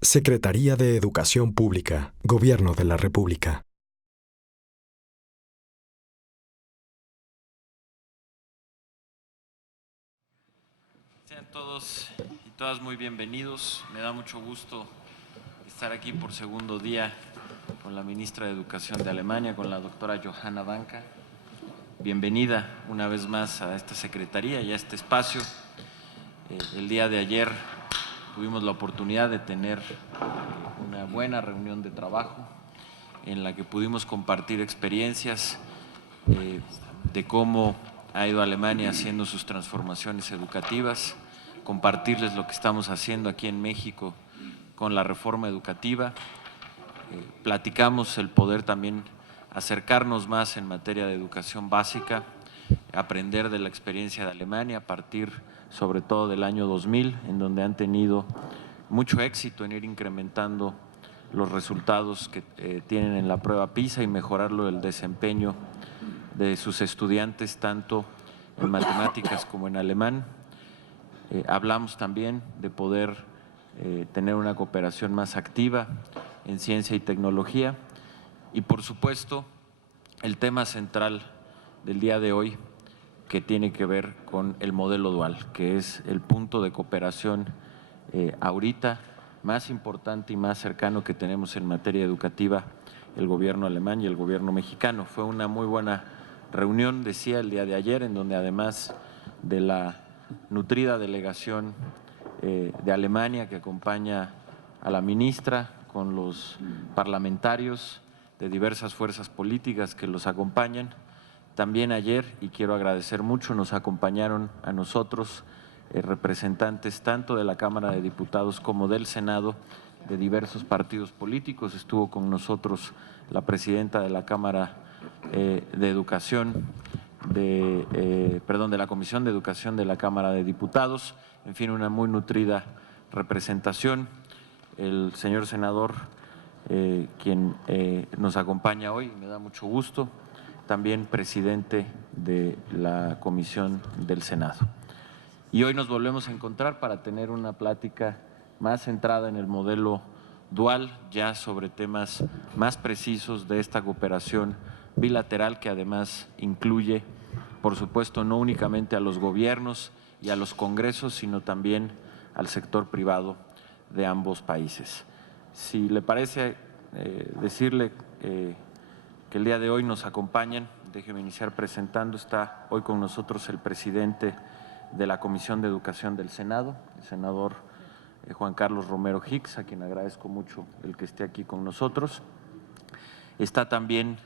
Secretaría de Educación Pública, Gobierno de la República. Sean todos y todas muy bienvenidos. Me da mucho gusto estar aquí por segundo día con la ministra de Educación de Alemania, con la doctora Johanna Danka. Bienvenida una vez más a esta secretaría y a este espacio. El día de ayer tuvimos la oportunidad de tener una buena reunión de trabajo en la que pudimos compartir experiencias de cómo ha ido Alemania haciendo sus transformaciones educativas, compartirles lo que estamos haciendo aquí en México con la reforma educativa. Platicamos el poder también acercarnos más en materia de educación básica, aprender de la experiencia de Alemania a partir sobre todo del año 2000, en donde han tenido mucho éxito en ir incrementando los resultados que tienen en la prueba PISA y mejorarlo el desempeño de sus estudiantes tanto en matemáticas como en alemán. Hablamos también de poder tener una cooperación más activa en ciencia y tecnología y, por supuesto, el tema central del día de hoy que tiene que ver con el modelo dual, que es el punto de cooperación ahorita más importante y más cercano que tenemos en materia educativa el gobierno alemán y el gobierno mexicano. Fue una muy buena reunión, decía, el día de ayer, en donde además de la nutrida delegación de Alemania que acompaña a la ministra con los parlamentarios de diversas fuerzas políticas que los acompañan. También ayer, y quiero agradecer mucho, nos acompañaron a nosotros representantes tanto de la Cámara de Diputados como del Senado de diversos partidos políticos. Estuvo con nosotros la presidenta de la Cámara de Educación, de la Comisión de Educación de la Cámara de Diputados. En fin, una muy nutrida representación. El señor senador, quien nos acompaña hoy, me da mucho gusto, también presidente de la Comisión del Senado. Y hoy nos volvemos a encontrar para tener una plática más centrada en el modelo dual, ya sobre temas más precisos de esta cooperación bilateral que además incluye, por supuesto, no únicamente a los gobiernos y a los congresos, sino también al sector privado de ambos países. Si le parece decirle que el día de hoy nos acompañan, déjeme iniciar presentando, está hoy con nosotros el presidente de la Comisión de Educación del Senado, el senador Juan Carlos Romero Hicks, a quien agradezco mucho el que esté aquí con nosotros. Está también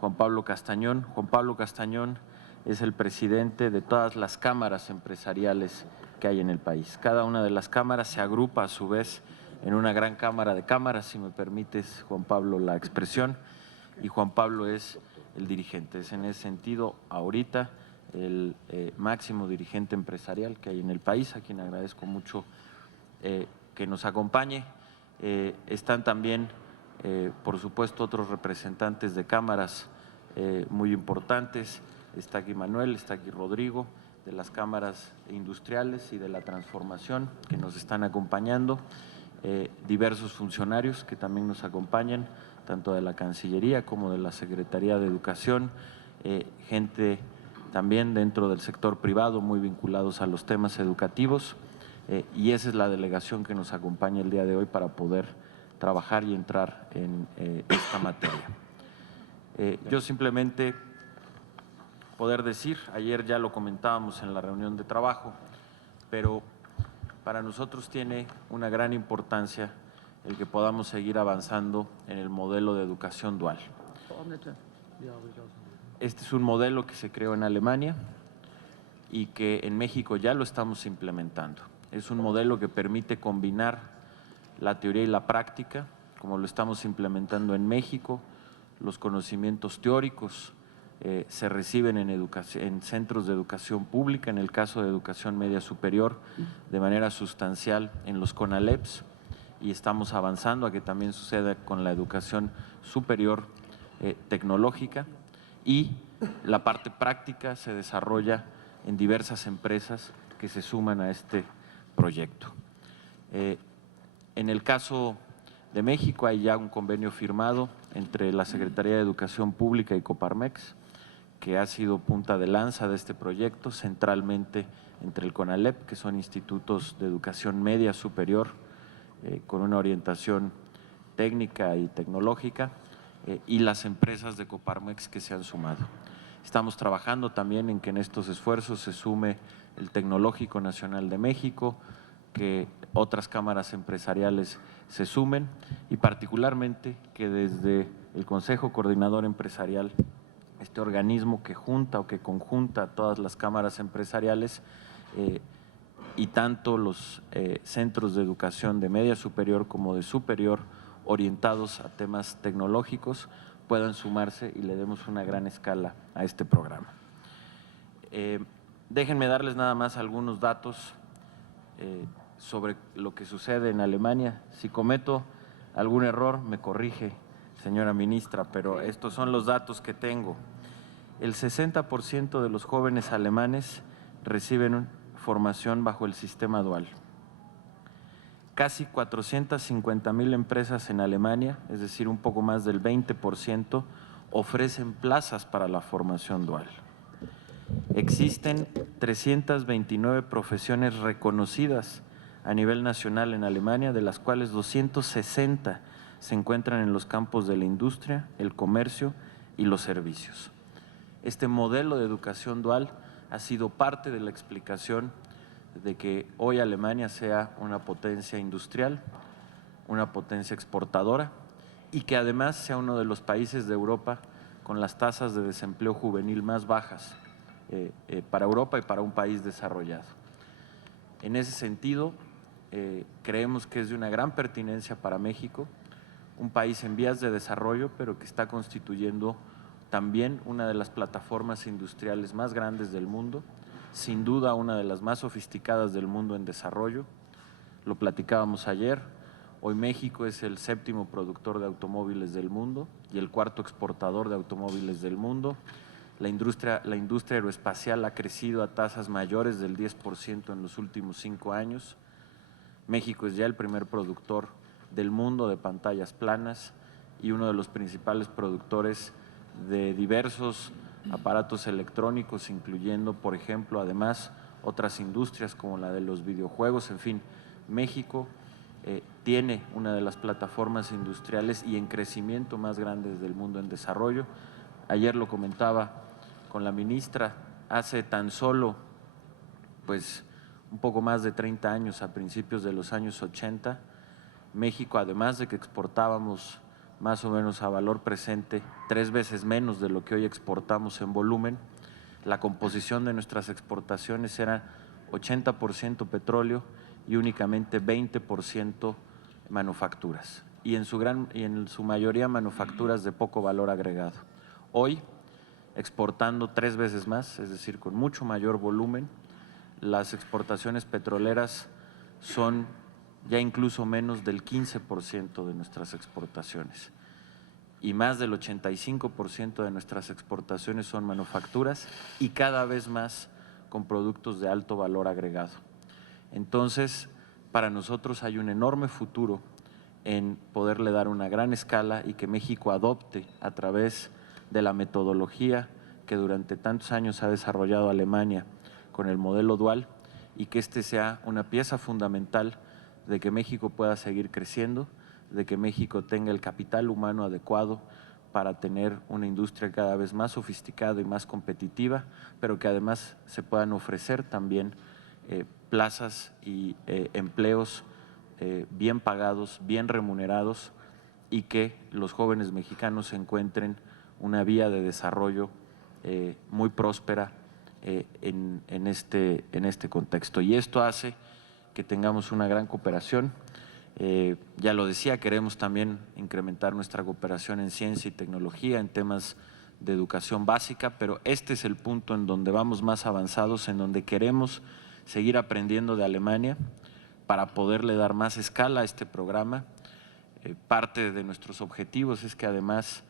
Juan Pablo Castañón. Juan Pablo Castañón es el presidente de todas las cámaras empresariales que hay en el país. Cada una de las cámaras se agrupa a su vez en una gran cámara de cámaras, si me permites, Juan Pablo, la expresión, y Juan Pablo es el dirigente. Es en ese sentido ahorita el máximo dirigente empresarial que hay en el país, a quien agradezco mucho que nos acompañe. Están también, por supuesto, otros representantes de cámaras muy importantes. Está aquí Manuel, está aquí Rodrigo, de las cámaras industriales y de la transformación que nos están acompañando. Diversos funcionarios que también nos acompañan, tanto de la Cancillería como de la Secretaría de Educación, gente también dentro del sector privado muy vinculados a los temas educativos, y esa es la delegación que nos acompaña el día de hoy para poder trabajar y entrar en esta materia. Yo simplemente poder decir, ayer ya lo comentábamos en la reunión de trabajo, pero para nosotros tiene una gran importancia el que podamos seguir avanzando en el modelo de educación dual. Este es un modelo que se creó en Alemania y que en México ya lo estamos implementando. Es un modelo que permite combinar la teoría y la práctica, como lo estamos implementando en México. Los conocimientos teóricos se reciben en centros de educación pública, en el caso de educación media superior, de manera sustancial en los CONALEPS, y estamos avanzando a que también suceda con la educación superior tecnológica, y la parte práctica se desarrolla en diversas empresas que se suman a este proyecto. En el caso de México hay ya un convenio firmado entre la Secretaría de Educación Pública y Coparmex, que ha sido punta de lanza de este proyecto, centralmente entre el CONALEP, que son institutos de educación media superior con una orientación técnica y tecnológica, y las empresas de Coparmex que se han sumado. Estamos trabajando también en que en estos esfuerzos se sume el Tecnológico Nacional de México, que otras cámaras empresariales se sumen y particularmente que desde el Consejo Coordinador Empresarial, este organismo que junta o que conjunta a todas las cámaras empresariales y tanto los centros de educación de media superior como de superior orientados a temas tecnológicos puedan sumarse y le demos una gran escala a este programa. Déjenme darles nada más algunos datos sobre lo que sucede en Alemania. Si cometo algún error, me corrige, señora ministra, pero estos son los datos que tengo. El 60% de los jóvenes alemanes reciben formación bajo el sistema dual. Casi 450,000 empresas en Alemania, es decir, un poco más del 20%, ofrecen plazas para la formación dual. Existen 329 profesiones reconocidas a nivel nacional en Alemania, de las cuales 260 se encuentran en los campos de la industria, el comercio y los servicios. Este modelo de educación dual ha sido parte de la explicación de que hoy Alemania sea una potencia industrial, una potencia exportadora y que además sea uno de los países de Europa con las tasas de desempleo juvenil más bajas para Europa y para un país desarrollado. En ese sentido, creemos que es de una gran pertinencia para México, un país en vías de desarrollo, pero que está constituyendo también una de las plataformas industriales más grandes del mundo, sin duda una de las más sofisticadas del mundo en desarrollo. Lo platicábamos ayer, hoy México es el 7º productor de automóviles del mundo y el 4º exportador de automóviles del mundo. La industria aeroespacial ha crecido a tasas mayores del 10% en los últimos 5 años. México es ya el primer productor del mundo de pantallas planas y uno de los principales productores de diversos aparatos electrónicos, incluyendo, por ejemplo, además, otras industrias como la de los videojuegos. En fin, México tiene una de las plataformas industriales y en crecimiento más grandes del mundo en desarrollo. Ayer lo comentaba con la ministra, hace tan solo un poco más de 30 años, a principios de los años 80, México, además de que exportábamos más o menos a valor presente 3 veces menos de lo que hoy exportamos en volumen, la composición de nuestras exportaciones era 80% petróleo y únicamente 20% manufacturas, y en su mayoría manufacturas de poco valor agregado. Hoy, exportando 3 veces más, es decir, con mucho mayor volumen, las exportaciones petroleras son ya incluso menos del 15% de nuestras exportaciones y más del 85% de nuestras exportaciones son manufacturas y cada vez más con productos de alto valor agregado. Entonces, para nosotros hay un enorme futuro en poderle dar una gran escala y que México adopte a través de la metodología que durante tantos años ha desarrollado Alemania con el modelo dual y que este sea una pieza fundamental de que México pueda seguir creciendo, de que México tenga el capital humano adecuado para tener una industria cada vez más sofisticada y más competitiva, pero que además se puedan ofrecer también plazas y empleos bien pagados, bien remunerados y que los jóvenes mexicanos encuentren una vía de desarrollo muy próspera en este contexto. Y esto hace que tengamos una gran cooperación. Ya lo decía, queremos también incrementar nuestra cooperación en ciencia y tecnología, en temas de educación básica, pero este es el punto en donde vamos más avanzados, en donde queremos seguir aprendiendo de Alemania para poderle dar más escala a este programa. Parte de nuestros objetivos es que además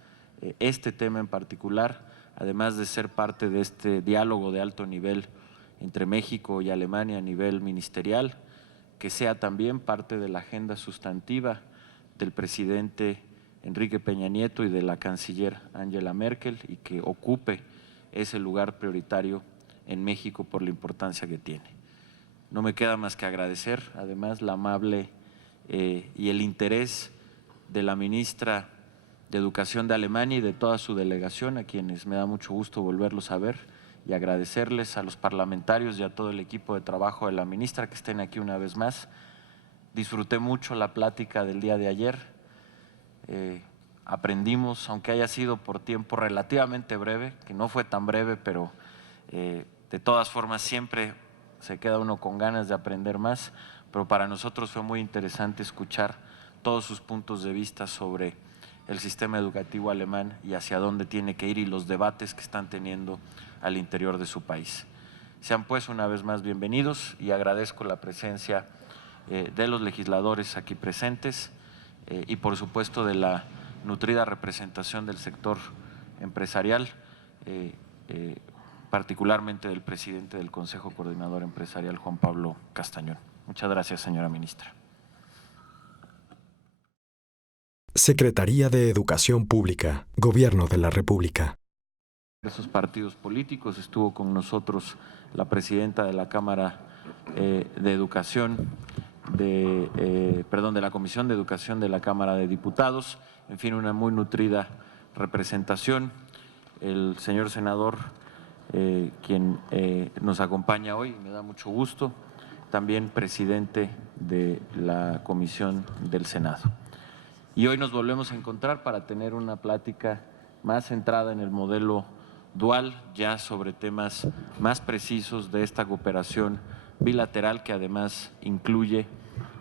este tema en particular, además de ser parte de este diálogo de alto nivel entre México y Alemania a nivel ministerial, que sea también parte de la agenda sustantiva del presidente Enrique Peña Nieto y de la canciller Angela Merkel, y que ocupe ese lugar prioritario en México por la importancia que tiene. No me queda más que agradecer, además, la amable y el interés de la ministra de Educación de Alemania y de toda su delegación, a quienes me da mucho gusto volverlos a ver, y agradecerles a los parlamentarios y a todo el equipo de trabajo de la ministra que estén aquí una vez más. Disfruté mucho la plática del día de ayer. Aprendimos, aunque haya sido por tiempo relativamente breve, que no fue tan breve, pero de todas formas siempre se queda uno con ganas de aprender más, pero para nosotros fue muy interesante escuchar todos sus puntos de vista sobre el sistema educativo alemán y hacia dónde tiene que ir y los debates que están teniendo al interior de su país. Sean pues una vez más bienvenidos y agradezco la presencia de los legisladores aquí presentes y por supuesto de la nutrida representación del sector empresarial, particularmente del presidente del Consejo Coordinador Empresarial, Juan Pablo Castañón. Muchas gracias, señora ministra. Secretaría de Educación Pública, Gobierno de la República. Esos partidos políticos, estuvo con nosotros la presidenta de la Cámara de Educación, de la Comisión de Educación de la Cámara de Diputados, en fin, una muy nutrida representación. El señor senador, quien nos acompaña hoy, me da mucho gusto, también presidente de la Comisión del Senado. Y hoy nos volvemos a encontrar para tener una plática más centrada en el modelo dual, ya sobre temas más precisos de esta cooperación bilateral que además incluye,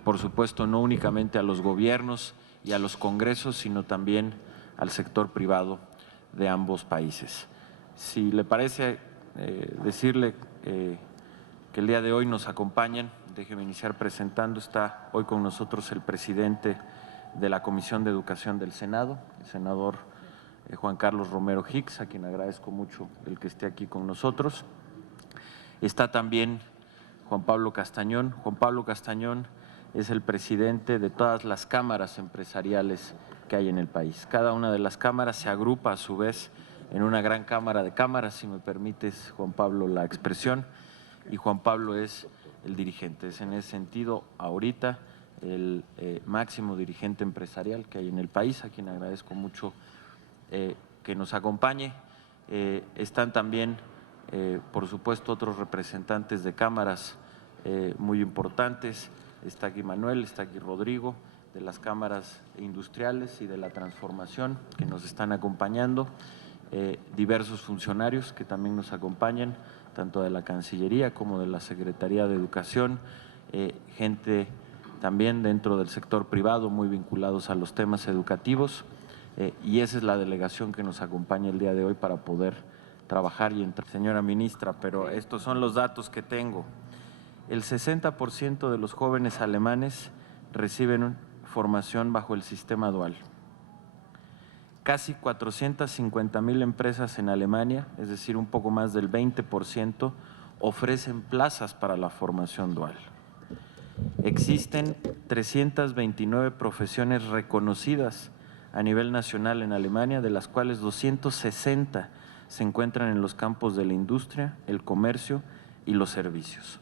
por supuesto, no únicamente a los gobiernos y a los congresos, sino también al sector privado de ambos países. Si le parece decirle que el día de hoy nos acompañan, déjeme iniciar presentando, está hoy con nosotros el presidente de la Comisión de Educación del Senado, el senador Juan Carlos Romero Hicks, a quien agradezco mucho el que esté aquí con nosotros. Está también Juan Pablo Castañón. Juan Pablo Castañón es el presidente de todas las cámaras empresariales que hay en el país. Cada una de las cámaras se agrupa a su vez en una gran cámara de cámaras, si me permites, Juan Pablo, la expresión, y Juan Pablo es el dirigente. Es en ese sentido ahorita el máximo dirigente empresarial que hay en el país, a quien agradezco mucho que nos acompañe. Están también, por supuesto, otros representantes de cámaras muy importantes. Está aquí Manuel, está aquí Rodrigo, de las cámaras industriales y de la transformación, que nos están acompañando. Diversos funcionarios que también nos acompañan, tanto de la Cancillería como de la Secretaría de Educación, gente también dentro del sector privado muy vinculados a los temas educativos, y esa es la delegación que nos acompaña el día de hoy para poder trabajar y entrar. Señora ministra, pero estos son los datos que tengo. El 60% de los jóvenes alemanes reciben formación bajo el sistema dual. Casi 450,000 empresas en Alemania, es decir, un poco más del 20%, ofrecen plazas para la formación dual. Existen 329 profesiones reconocidas a nivel nacional en Alemania, de las cuales 260 se encuentran en los campos de la industria, el comercio y los servicios.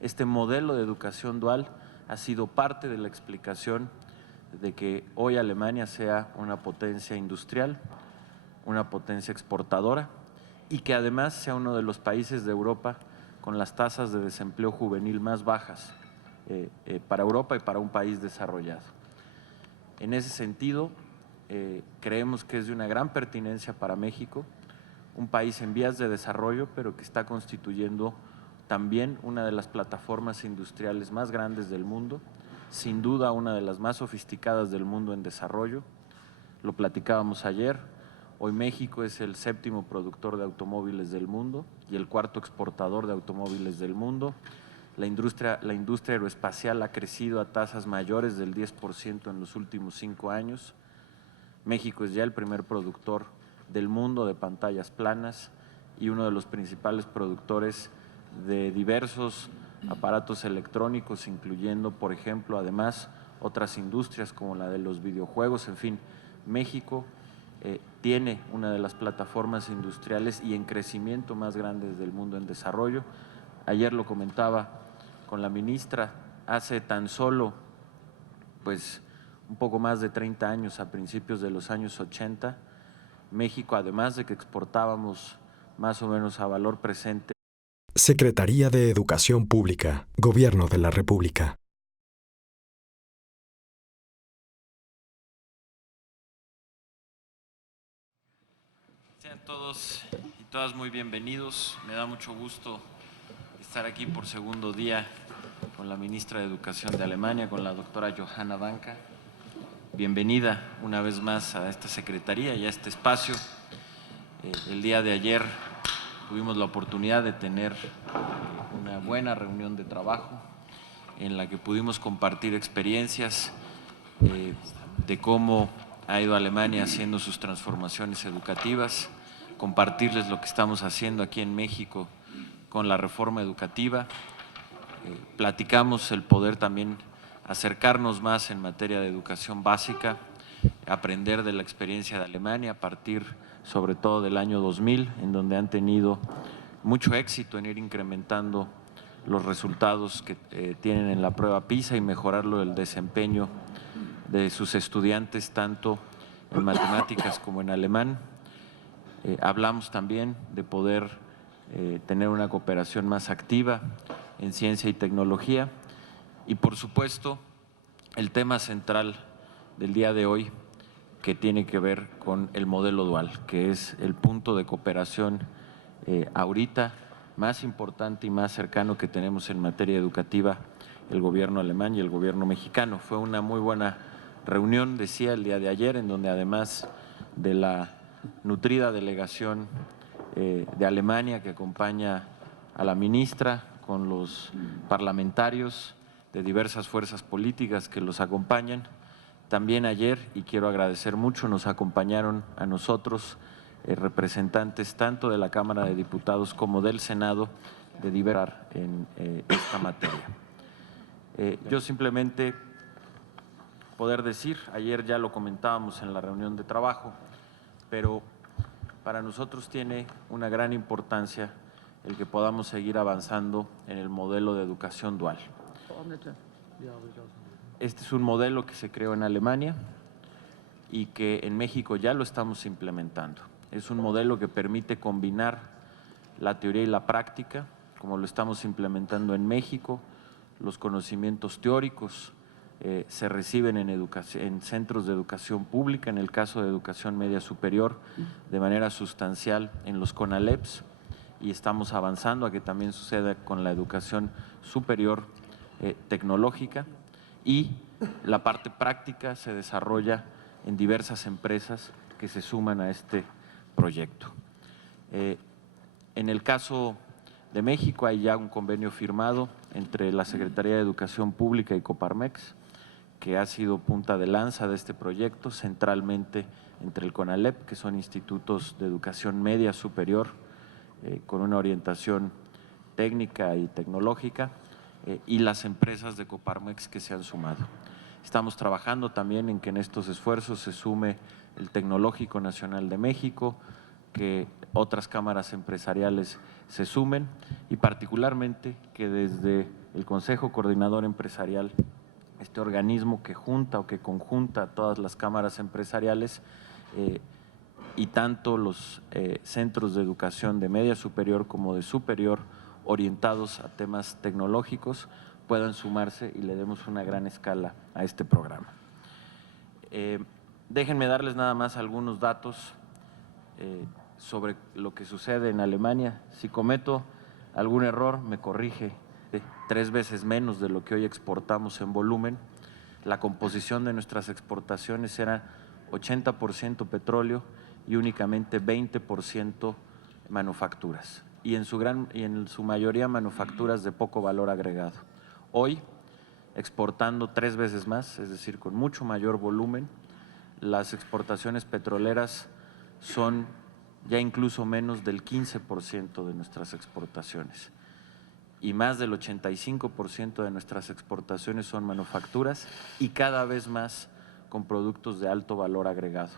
Este modelo de educación dual ha sido parte de la explicación de que hoy Alemania sea una potencia industrial, una potencia exportadora, y que además sea uno de los países de Europa con las tasas de desempleo juvenil más bajas para Europa y para un país desarrollado. En ese sentido, creemos que es de una gran pertinencia para México, un país en vías de desarrollo, pero que está constituyendo también una de las plataformas industriales más grandes del mundo, sin duda una de las más sofisticadas del mundo en desarrollo. Lo platicábamos ayer, hoy México es el 7º productor de automóviles del mundo y el 4º exportador de automóviles del mundo. La industria aeroespacial ha crecido a tasas mayores del 10% en los últimos 5 años. México es ya el primer productor del mundo de pantallas planas y uno de los principales productores de diversos aparatos electrónicos, incluyendo, por ejemplo, además, otras industrias como la de los videojuegos. En fin, México tiene una de las plataformas industriales y en crecimiento más grandes del mundo en desarrollo. Ayer lo comentaba con la ministra, hace tan solo pues un poco más de 30 años, a principios de los años 80, México, además de que exportábamos más o menos a valor presente. Secretaría de Educación Pública, Gobierno de la República. Sean todos y todas muy bienvenidos. Me da mucho gusto estar aquí por segundo día con la ministra de Educación de Alemania, con la doctora Johanna Danka. Bienvenida una vez más a esta secretaría y a este espacio. El día de ayer tuvimos la oportunidad de tener una buena reunión de trabajo en la que pudimos compartir experiencias de cómo ha ido Alemania haciendo sus transformaciones educativas, compartirles lo que estamos haciendo aquí en México con la reforma educativa. Platicamos el poder también acercarnos más en materia de educación básica, aprender de la experiencia de Alemania a partir sobre todo del año 2000, en donde han tenido mucho éxito en ir incrementando los resultados que tienen en la prueba PISA y mejorarlo el desempeño de sus estudiantes tanto en matemáticas como en alemán. Hablamos también de poder tener una cooperación más activa en ciencia y tecnología y, por supuesto, el tema central del día de hoy que tiene que ver con el modelo dual, que es el punto de cooperación ahorita más importante y más cercano que tenemos en materia educativa el gobierno alemán y el gobierno mexicano. Fue una muy buena reunión, decía, el día de ayer, en donde además de la nutrida delegación de Alemania que acompaña a la ministra, con los parlamentarios de diversas fuerzas políticas que los acompañan. También ayer, y quiero agradecer mucho, nos acompañaron a nosotros representantes tanto de la Cámara de Diputados como del Senado de diversas en esta materia. Yo simplemente poder decir, ayer ya lo comentábamos en la reunión de trabajo, pero para nosotros tiene una gran importancia el que podamos seguir avanzando en el modelo de educación dual. Este es un modelo que se creó en Alemania y que en México ya lo estamos implementando. Es un modelo que permite combinar la teoría y la práctica, como lo estamos implementando en México. Los conocimientos teóricos se reciben en centros de educación pública, en el caso de educación media superior, de manera sustancial en los CONALEPs, y estamos avanzando a que también suceda con la educación superior tecnológica, y la parte práctica se desarrolla en diversas empresas que se suman a este proyecto. En el caso de México hay ya un convenio firmado entre la Secretaría de Educación Pública y Coparmex, que ha sido punta de lanza de este proyecto, centralmente entre el CONALEP, que son institutos de educación media superior con una orientación técnica y tecnológica, y las empresas de Coparmex que se han sumado. Estamos trabajando también en que en estos esfuerzos se sume el Tecnológico Nacional de México, que otras cámaras empresariales se sumen y particularmente que desde el Consejo Coordinador Empresarial, este organismo que junta o que conjunta a todas las cámaras empresariales y tanto los centros de educación de media superior como de superior orientados a temas tecnológicos puedan sumarse y le demos una gran escala a este programa. Déjenme darles nada más algunos datos sobre lo que sucede en Alemania. Si cometo algún error, me corrige. 3 veces menos de lo que hoy exportamos en volumen. La composición de nuestras exportaciones era 80% petróleo y únicamente 20% manufacturas, y en su mayoría manufacturas de poco valor agregado. Hoy, exportando 3 veces más, es decir, con mucho mayor volumen, las exportaciones petroleras son ya incluso menos del 15% de nuestras exportaciones. y más del 85% de nuestras exportaciones son manufacturas y cada vez más con productos de alto valor agregado.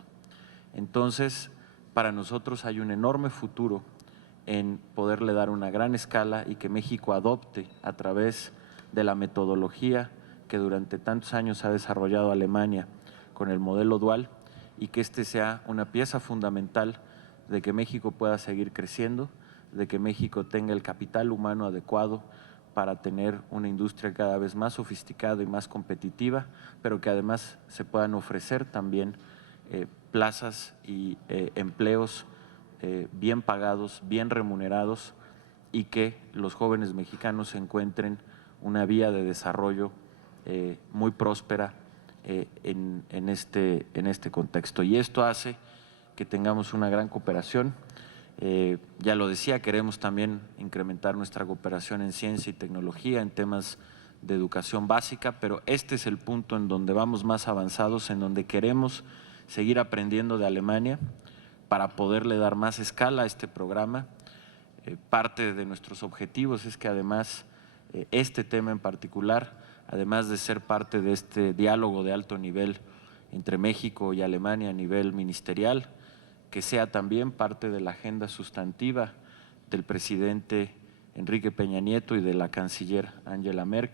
Entonces, para nosotros hay un enorme futuro en poderle dar una gran escala y que México adopte a través de la metodología que durante tantos años ha desarrollado Alemania con el modelo dual y que este sea una pieza fundamental de que México pueda seguir creciendo, de que México tenga el capital humano adecuado para tener una industria cada vez más sofisticada y más competitiva, pero que además se puedan ofrecer también plazas y empleos bien pagados, bien remunerados y que los jóvenes mexicanos encuentren una vía de desarrollo muy próspera en este contexto. Y esto hace que tengamos una gran cooperación. Ya lo decía, queremos también incrementar nuestra cooperación en ciencia y tecnología, en temas de educación básica, pero este es el punto en donde vamos más avanzados, en donde queremos seguir aprendiendo de Alemania para poderle dar más escala a este programa. Parte de nuestros objetivos es que además este tema en particular, además de ser parte de este diálogo de alto nivel entre México y Alemania a nivel ministerial, que sea también parte de la agenda sustantiva del presidente Enrique Peña Nieto y de la canciller Angela Merkel.